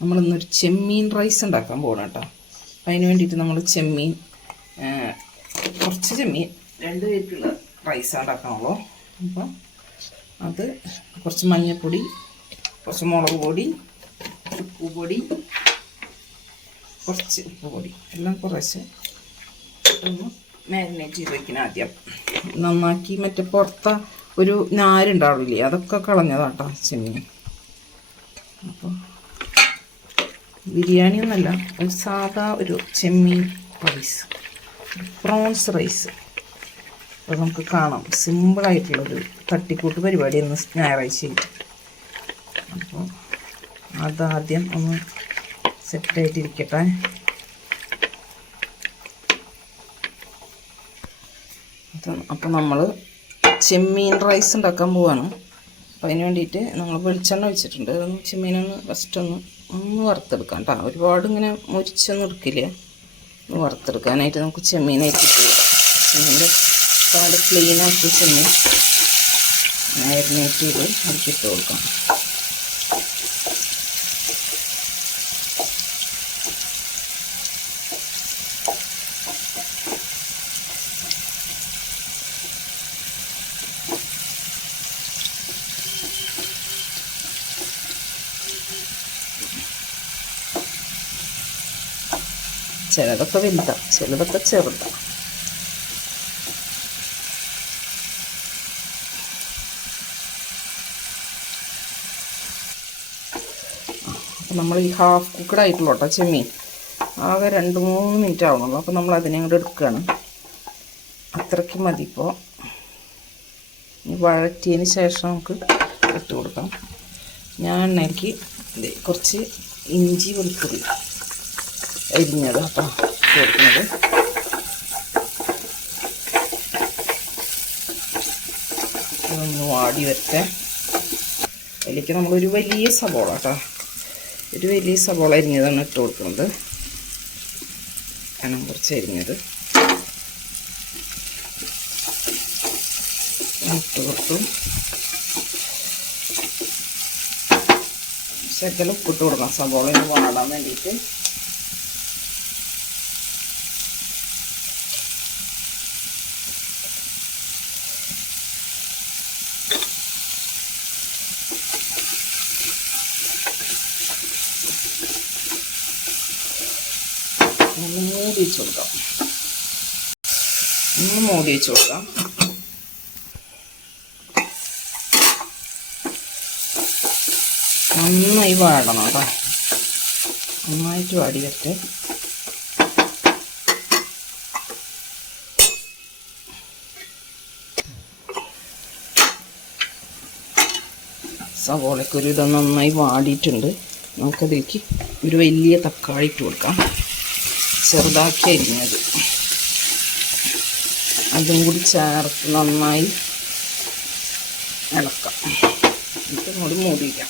നമ്മളിന്നൊരു ചെമ്മീൻ rice ഉണ്ടാക്കാൻ പോകണം കേട്ടോ. അപ്പം അതിന് വേണ്ടിയിട്ട് നമ്മൾ ചെമ്മീൻ കുറച്ച് ചെമ്മീൻ രണ്ട് പേർക്കുള്ള റൈസ് ഉണ്ടാക്കണമല്ലോ അപ്പം അത് കുറച്ച് മഞ്ഞൾപ്പൊടി കുറച്ച് മുളക് പൊടി ഉപ്പുപൊടി കുറച്ച് ഉപ്പുപൊടി എല്ലാം കുറച്ച് ഒന്ന് മാരിനേറ്റ് ചെയ്ത് വയ്ക്കണം ആദ്യം. നന്നാക്കി മറ്റേ പുറത്ത ഒരു നാരുണ്ടാവില്ലേ അതൊക്കെ കളഞ്ഞതാട്ടോ ചെമ്മീൻ. അപ്പോൾ ബിരിയാണി ഒന്നല്ല ഒരു സാധാ ഒരു ചെമ്മീൻ റൈസ് പ്രോൺസ് റൈസ് അപ്പോൾ നമുക്ക് കാണാം. സിമ്പിളായിട്ടുള്ളൊരു തട്ടിക്കൂട്ട് പരിപാടി ഇന്ന് ഞായറാഴ്ച അപ്പോൾ അതാദ്യം ഒന്ന് സെറ്റായിട്ടിരിക്കട്ടെ അപ്പോൾ നമ്മൾ ചെമ്മീൻ റൈസ് ഉണ്ടാക്കാൻ പോവാണ്. അപ്പോൾ അതിന് വേണ്ടിയിട്ട് നമ്മൾ വെളിച്ചെണ്ണ വെച്ചിട്ടുണ്ട് അതൊന്ന് ചെമ്മീനൊന്ന് ഫസ്റ്റ് ഒന്ന് ഒന്ന് വറുത്തെടുക്കാം കേട്ടോ ഒരുപാട് ഇങ്ങനെ മുരിച്ചൊന്നും എടുക്കില്ല. ഒന്ന് വറുത്തെടുക്കാനായിട്ട് നമുക്ക് ചെമ്മീനായിട്ട് പോകാം ചെമ്മീന്റെ ആക്കി ചെമ്മീൻ. മാരിനേറ്റ് ചെയ്ത് അതിലേക്ക് ഇട്ട് കൊടുക്കാം. ചിലതൊക്കെ വലുതാണ് ചിലതൊക്കെ ചെറുതാണ് അപ്പം നമ്മൾ ഈ ഹാഫ് കുക്കഡ് ആയിട്ടുള്ള കേട്ടോ ചെമ്മീൻ. ആകെ രണ്ട് മൂന്ന് മിനിറ്റ് ആവണുള്ളൂ അപ്പോൾ നമ്മൾ അതിനെ അങ്ങോട്ട് എടുക്കുകയാണ് അത്രയ്ക്ക് മതി ഇപ്പോൾ വഴറ്റിയതിന് ശേഷം നമുക്ക് ഇട്ട് കൊടുക്കാം. ഞാൻ എണ്ണയ്ക്ക് കുറച്ച് ഇഞ്ചി വെളുത്തുള്ളി അരിഞ്ഞത് കേട്ടോ. കൊടുക്കുന്നത് ഒന്ന് വാടി വരട്ടെ. അതിലേക്ക് നമ്മളൊരു വലിയ സബോള കേട്ടോ. ഒരു വലിയ സബോള അരിഞ്ഞതാണ് ഇട്ട് കൊടുക്കുന്നത്. കനം കുറച്ച് അരിഞ്ഞത്. ഇട്ട് കൊടുത്തു. ശകലം ഉപ്പിട്ട് കൊടുക്കണം. സബോള വാടാൻ വേണ്ടിയിട്ട് ഒന്ന് മൂടി വെച്ച് കൊടുക്കാം. ഒന്ന് മൂടി വെച്ച് കൊടുക്കാം. നന്നായി വാടണം കേട്ടോ. നന്നായിട്ട് വാടി വരട്ടെ സവോളയ്ക്കൊരു ഇത് നന്നായി വാടിയിട്ടുണ്ട്. നമുക്കതിലേക്ക് ഒരു വലിയ തക്കാളി ഇട്ട് കൊടുക്കാം. ചെറുതാക്കി അരിഞ്ഞത് അതും കൂടി ചേർത്ത് നന്നായി ഇളക്കാം. എന്നിട്ട് കൂടി മൂടിക്കാം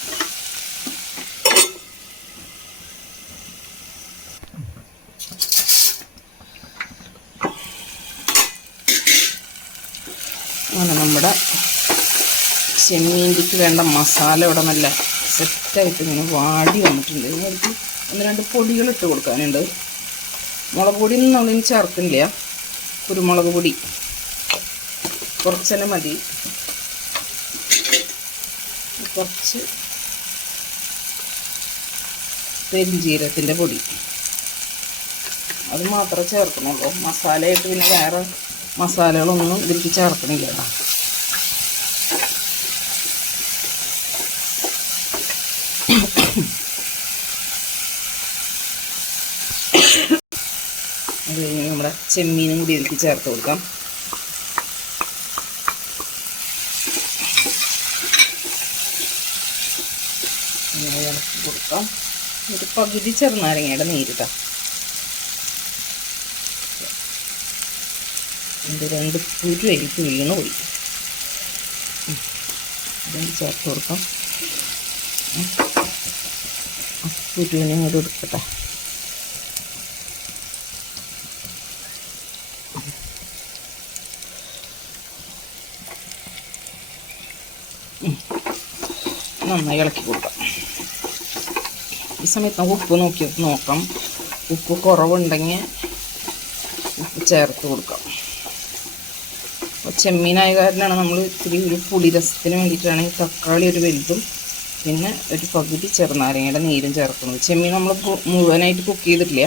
അങ്ങനെ നമ്മുടെ ചെമ്മീന്റെക്ക് വേണ്ട മസാല ഇവിടെ നല്ല സെറ്റായിട്ട് ഇങ്ങനെ വാടി വന്നിട്ടുണ്ട്. ഇതിലേക്ക് ഒന്ന് രണ്ട് പൊടികൾ ഇട്ട് കൊടുക്കാനുണ്ട്. മുളക് പൊടി ഒന്നും ചേർക്കില്ല കുരുമുളക് പൊടി. കുറച്ചെന്നെ മതി. കുറച്ച് പെരുംജീരത്തിന്റെ പൊടി. അത് മാത്രമേ ചേർക്കണുള്ളൂ മസാലയായിട്ട് പിന്നെ വേറെ മസാലകളൊന്നും ഇതിലേക്ക് ചേർക്കണില്ല കേട്ടോ അത് കഴിഞ്ഞ് നമ്മുടെ ചെമ്മീനും കൂടി ഇതിലേക്ക് ചേർത്ത് കൊടുക്കാം. കൊടുക്കാം. ഒരു പകുതി ചെറുനാരങ്ങയുടെ നീരിട്ടാം ഇത് രണ്ട് കുരു അരിക്ക് വീണ് പോയി. ചേർത്ത് കൊടുക്കാം. കുരുവിനെ ഇങ്ങോട്ട് എടുക്കട്ടെ നന്നായി ഇളക്കി കൊടുക്കാം. ഈ സമയത്ത് നമുക്ക് ഉപ്പ് നോക്കി നോക്കാം. ഉപ്പ് കുറവുണ്ടെങ്കിൽ ഉപ്പ് ചേർത്ത് കൊടുക്കാം. അപ്പോൾ ചെമ്മീനായ കാരണമാണ് നമ്മൾ ഇത്തിരി ഒരു പുളി രസത്തിന് തക്കാളി ഒരു വലുതും പിന്നെ ഒരു പകുതി ചെറുനാരങ്ങയുടെ നീരും ചേർക്കുന്നത്. ചെമ്മീൻ നമ്മൾ മുഴുവനായിട്ട് കുക്ക് ചെയ്തിട്ടില്ല.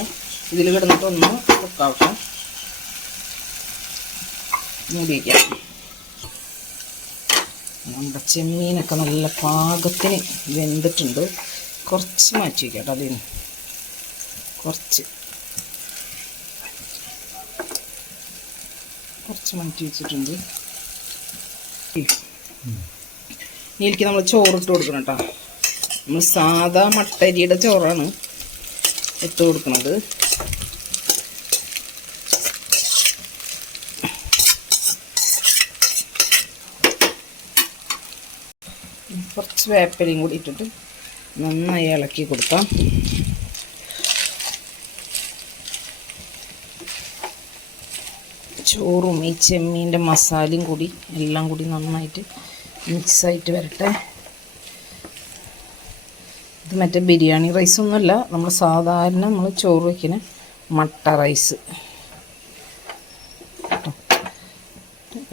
ഇതിൽ കിടന്നിട്ട് ഒന്ന് കുക്കാവട്ടെ മൂടി നമ്മുടെ ചെമ്മീനൊക്കെ നല്ല പാകത്തിന് വെന്തിട്ടുണ്ട്. കുറച്ച് മാറ്റി വയ്ക്കാം കേട്ടോ അതിന്. കുറച്ച്. കുറച്ച് മാറ്റി വെച്ചിട്ടുണ്ട്. ഇതിലേക്ക് നമ്മൾ ചോറിട്ട് കൊടുക്കണം കേട്ടോ. നമ്മൾ സാധാ മട്ടരിയുടെ ചോറാണ് ഇട്ട് കൊടുക്കുന്നത് കുറച്ച് വേപ്പലയും കൂടി ഇട്ടിട്ട് നന്നായി ഇളക്കി കൊടുക്കാം. ചോറും ഈ ചെമ്മീന്റെ മസാലയും കൂടി എല്ലാം കൂടി നന്നായിട്ട് മിക്സായിട്ട് വരട്ടെ. ഇത് മറ്റേ ബിരിയാണി റൈസൊന്നുമല്ല നമ്മൾ സാധാരണ നമ്മൾ ചോറ് വയ്ക്കുന്ന മട്ട റൈസ്.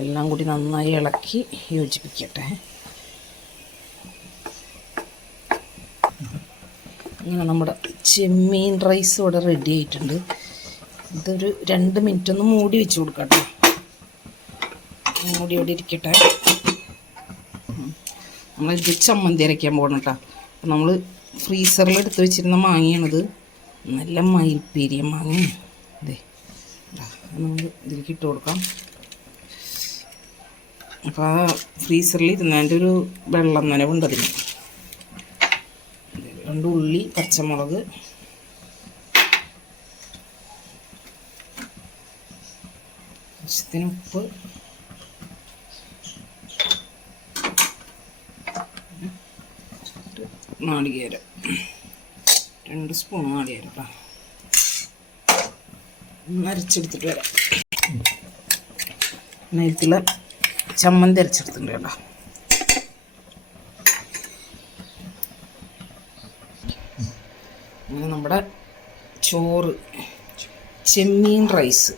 എല്ലാം കൂടി നന്നായി ഇളക്കി യോജിപ്പിക്കട്ടെ. അങ്ങനെ നമ്മുടെ ചെമ്മീൻ റൈസ് ഇവിടെ റെഡി ആയിട്ടുണ്ട്. ഇതൊരു രണ്ട് മിനിറ്റ് ഒന്ന് മൂടി വെച്ച് കൊടുക്കാം കേട്ടോ മൂടി ഇവിടെ ഇരിക്കട്ടെ. നമ്മൾ നമ്മളിത് ചമ്മന്തി അരയ്ക്കാൻ പോകണം കേട്ടോ അപ്പം നമ്മൾ ഫ്രീസറിൽ എടുത്ത് വെച്ചിരുന്ന മാങ്ങയാണിത്. നല്ല മയിൽപ്പീരിയ മാങ്ങ അതെ നമ്മൾ ഇതിലേക്ക് ഇട്ട് കൊടുക്കാം. അപ്പോൾ ആ ഫ്രീസറിൽ ഇരുന്നതിന്റെ ഒരു വെള്ളം നനവുണ്ട് അതിന്. രണ്ട് ഉള്ളി പച്ചമുളക്. ആവശ്യത്തിന് ഉപ്പ്. നാളികേരം. രണ്ട് സ്പൂൺ നാളികേരം കേട്ടോ അരച്ചെടുത്തിട്ട് വരാം. നേരത്തിലെ ചമ്മന്തി അരച്ചെടുത്തിട്ടുണ്ട് കേട്ടോ. അങ്ങനെ നമ്മുടെ ചോറ് ചെമ്മീൻ റൈസ്.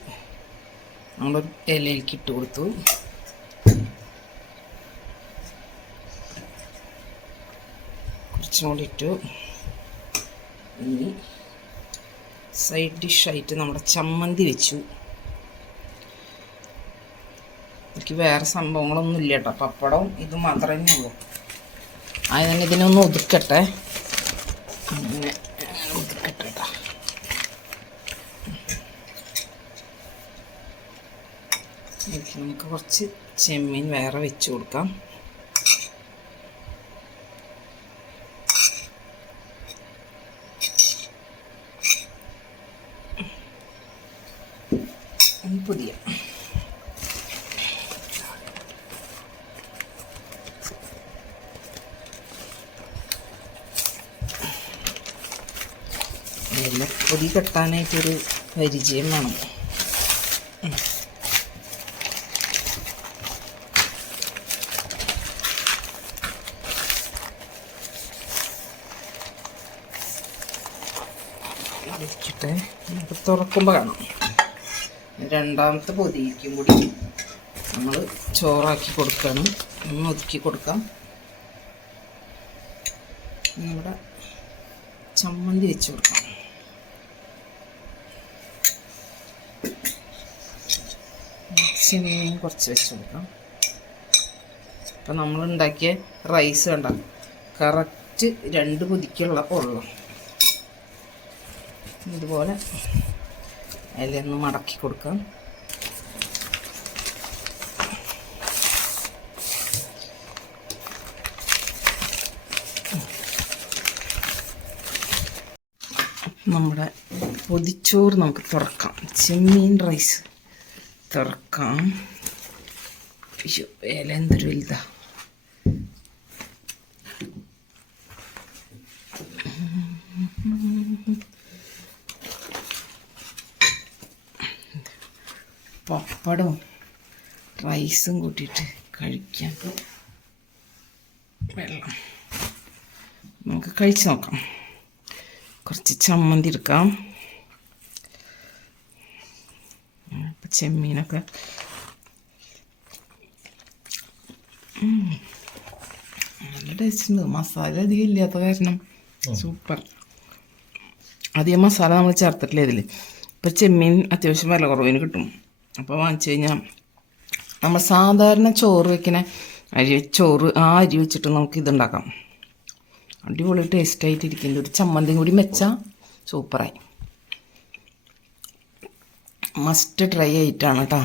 നമ്മളൊരു ഇലയിലേക്ക് ഇട്ട് കൊടുത്തു. കുറച്ചും കൂടി ഇട്ടു. ഇനി സൈഡ് ഡിഷായിട്ട് നമ്മുടെ ചമ്മന്തി വെച്ചു. എനിക്ക് വേറെ സംഭവങ്ങളൊന്നും ഇല്ല കേട്ടോ. പപ്പടവും ഇത് മാത്രമേ ഉള്ളൂ. ആയതന്നെ തന്നെ ഇതിനൊന്ന് ഒതുക്കട്ടെ. ഒതുക്കട്ടെ കേട്ടോ നമുക്ക് കുറച്ച് ചെമ്മീൻ വേറെ വെച്ച് കൊടുക്കാം ഇനി പുതിയ എല്ലാം പൊടി കെട്ടാനായിട്ടൊരു പരിചയം വേണം. നമുക്ക് തുറക്കുമ്പോൾ കാണാം. രണ്ടാമത്തെ പൊതിക്കും കൂടി നമ്മൾ ചോറാക്കി കൊടുക്കണം. ഒന്ന് ഒതുക്കി കൊടുക്കാം. നമ്മുടെ ചമ്മന്തി വെച്ച് കൊടുക്കാം. ചെമ്മീൻ കുറച്ച് വെച്ച് കൊടുക്കാം അപ്പം നമ്മൾ ഉണ്ടാക്കിയ റൈസ് കണ്ട കറക്റ്റ് രണ്ട് പൊതിക്കുള്ള ഉള്ളു ഇതുപോലെ അതിലൊന്ന് മടക്കി കൊടുക്കാം. നമ്മുടെ പൊതിച്ചോറ് നമുക്ക് തുറക്കാം. ചെമ്മീൻ റൈസ് തുറക്കാം. അയ്യോ വേല എന്തൊരു വലുതാ. പപ്പടവും റൈസും കൂട്ടിയിട്ട് കഴിക്കാം. വെള്ളം. നമുക്ക് കഴിച്ചു നോക്കാം. കുറച്ച് ചമ്മന്തി എടുക്കാം ഉം, ഇപ്പൊ ചെമ്മീനൊക്കെ. നല്ല ടേസ്റ്റ് ഉണ്ട് മസാല അധികം ഇല്ലാത്ത കാരണം സൂപ്പർ അധികം മസാല നമ്മൾ ചേർത്തിട്ടില്ല ഇതിൽ ഇപ്പം ചെമ്മീൻ അത്യാവശ്യം വില കുറവിന് കിട്ടും. അപ്പോൾ വാങ്ങിച്ചു കഴിഞ്ഞാൽ നമ്മൾ സാധാരണ ചോറ് വെക്കണ അരി ചോറ് ആ അരി വെച്ചിട്ട് നമുക്ക് ഇതുണ്ടാക്കാം. അടിപൊളി ടേസ്റ്റ് ആയിട്ടിരിക്കുന്നത് ഒരു ചമ്മന്തിയും കൂടി മെച്ചാൽ സൂപ്പറായി. മസ്റ്റ് ട്രൈ ആയിട്ടാണ് കേട്ടോ